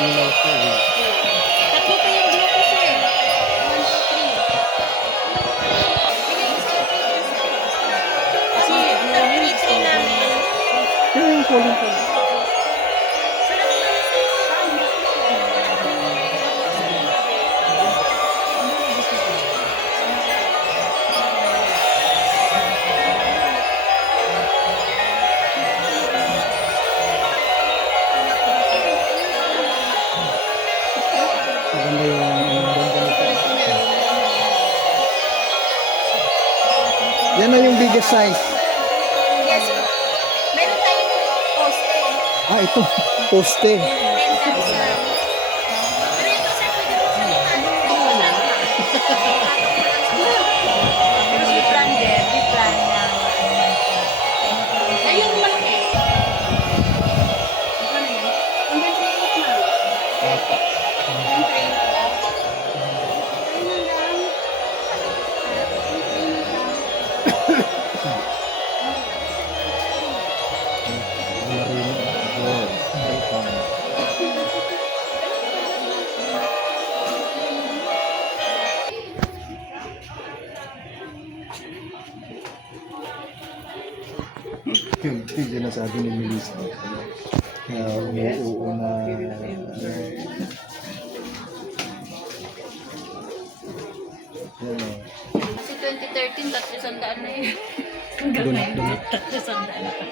ilaw ko eh. Tatlo pa yung blue ko, sir. 1, 2, 3. Kasi ang i-tray namin. Yung kulong ko. Maganda yung ganda nito. Yan na yung biggest size. Yes, po. Meron tayong poste. Ah, ito. Poste. 10 times lang. Pero ito, sir, pwede mo siya Pero we plan din. We plan na. Ayun, malaki. Hanggang sa ikot na. Yung tray na lang. Yung sinasabi ni Melissa. Oo na. Kasi 2013, 300 na yun. Hanggang Doon, ngayon, doon. 300 na pa.